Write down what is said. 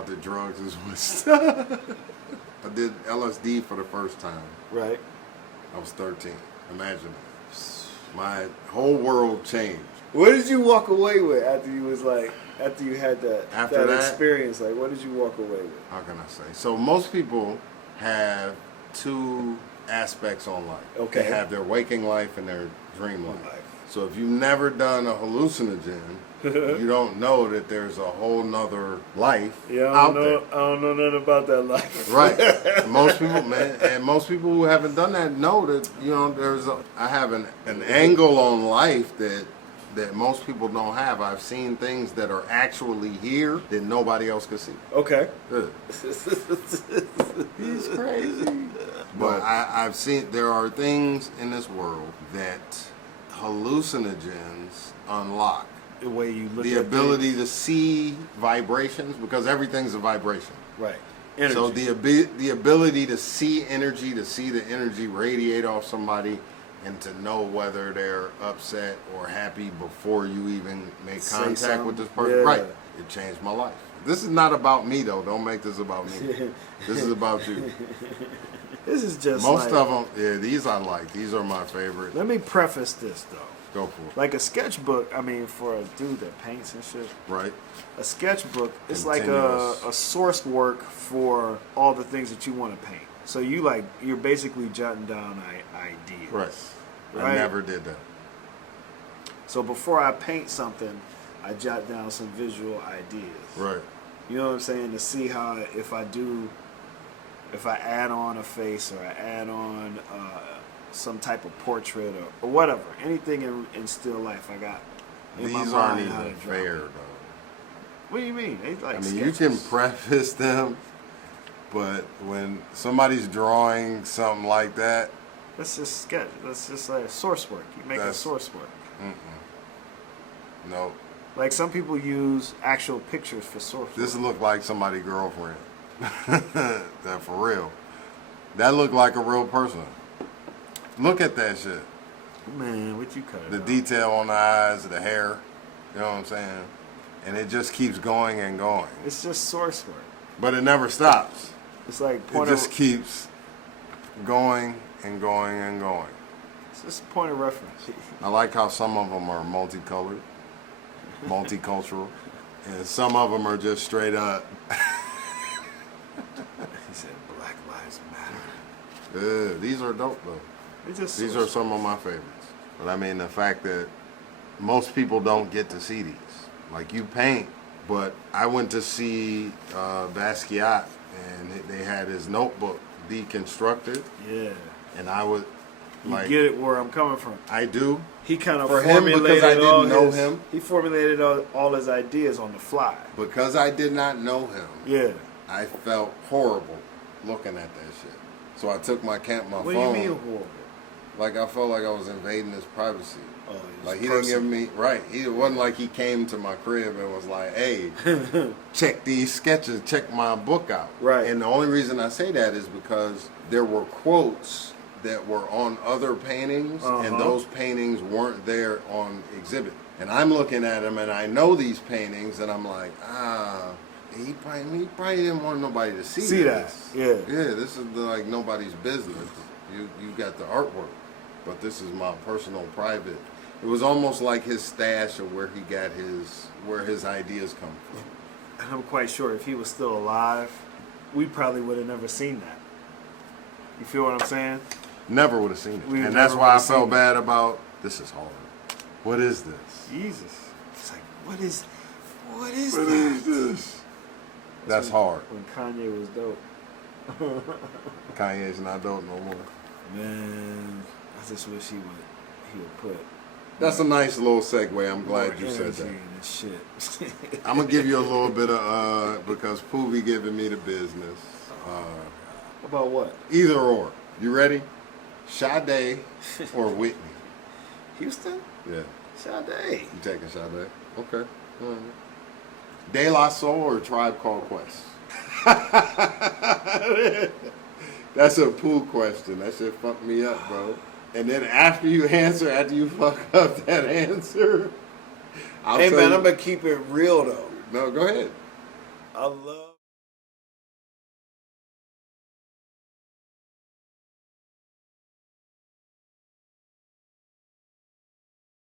out that drugs is what's... I did LSD for the first time. Right. I was 13. Imagine it. My whole world changed. What did you walk away with after you had that that experience? Like, what did you walk away with? How can I say? So most people have two aspects on life. Okay. They have their waking life and their dream life. So if you've never done a hallucinogen, you don't know that there's a whole nother life out there. I don't know nothing about that life. Right. Most people, man, and most people who haven't done that know that, I have an angle on life that most people don't have. I've seen things that are actually here that nobody else can see. Okay. He's crazy. But I've seen there are things in this world that hallucinogens unlock. The way you look the at ability things. to see vibrations, because everything's a vibration. Right. Energy. So the ability to see energy, to see the energy radiate off somebody, and to know whether they're upset or happy before you even make contact with this person. Yeah. Right. It changed my life. This is not about me, though. Don't make this about me. This is about you. This is just most of them. Yeah, these I like. These are my favorite. Let me preface this though. Go for it. Like a sketchbook, I mean, for a dude that paints and shit. Right. A sketchbook is like a source work for all the things that you want to paint. So you're basically jotting down ideas. Right. Right. I never did that. So before I paint something, I jot down some visual ideas. Right. You know what I'm saying? To see how if I add on a face or I add on some type of portrait or whatever, anything in still life I got in my These mind aren't how to even draw. fair, though. What do you mean? They like I mean, you can preface them, but when somebody's drawing something like that, that's just sketch. That's just like source work. You make a source work. No. Like some people use actual pictures for source work. This looked like somebody's girlfriend. That for real. That looked like a real person. Look at that shit. Man, what you cut? The detail on the eyes, the hair. You know what I'm saying? And it just keeps going and going. It's just source work. But it never stops. It's like It just keeps going and going and going. It's just a point of reference. I like how some of them are multicolored, multicultural, and some of them are just straight up. He said Black Lives Matter. These are dope though. These are some of my favorites. But I mean the fact that most people don't get to see these. Like you paint, but I went to see Basquiat and they had his notebook deconstructed. Yeah. And I would You get it where I'm coming from. I do. He kind of For him, because I didn't know him. He formulated all his ideas on the fly. Because I did not know him. Yeah. I felt horrible looking at that shit. So I took my phone. What do you mean horrible? Like I felt like I was invading his privacy. Oh, like he didn't give me It wasn't like he came to my crib and was like, "Hey, check these sketches, check my book out." Right. And the only reason I say that is because there were quotes that were on other paintings, and those paintings weren't there on exhibit. And I'm looking at them, and I know these paintings, and I'm like, he probably didn't want nobody to see this. That. Yeah. Yeah, this is like nobody's business. You got the artwork, but this is my personal private. It was almost like his stash of where he got where his ideas come from. And I'm quite sure if he was still alive, we probably would have never seen that. You feel what I'm saying? Never would have seen it. And that's why I felt bad about, this is hard. What is this? Jesus. It's like, what is What is this? That's hard. When Kanye was dope. Kanye's not dope no more. Man, I just wish he would put. That's a nice little segue. I'm glad you said that. Shit. I'm gonna give you a little bit of because Pooh be giving me the business. About what? Either or. You ready? Sade or Whitney? Houston? Yeah. Sade. You taking Sade? Okay. All right. De La Soul or Tribe Called Quest? That's a Pooh question. That shit fucked me up, bro. And then after you fuck up that answer, hey man, I'm gonna keep it real though. No, go ahead. I love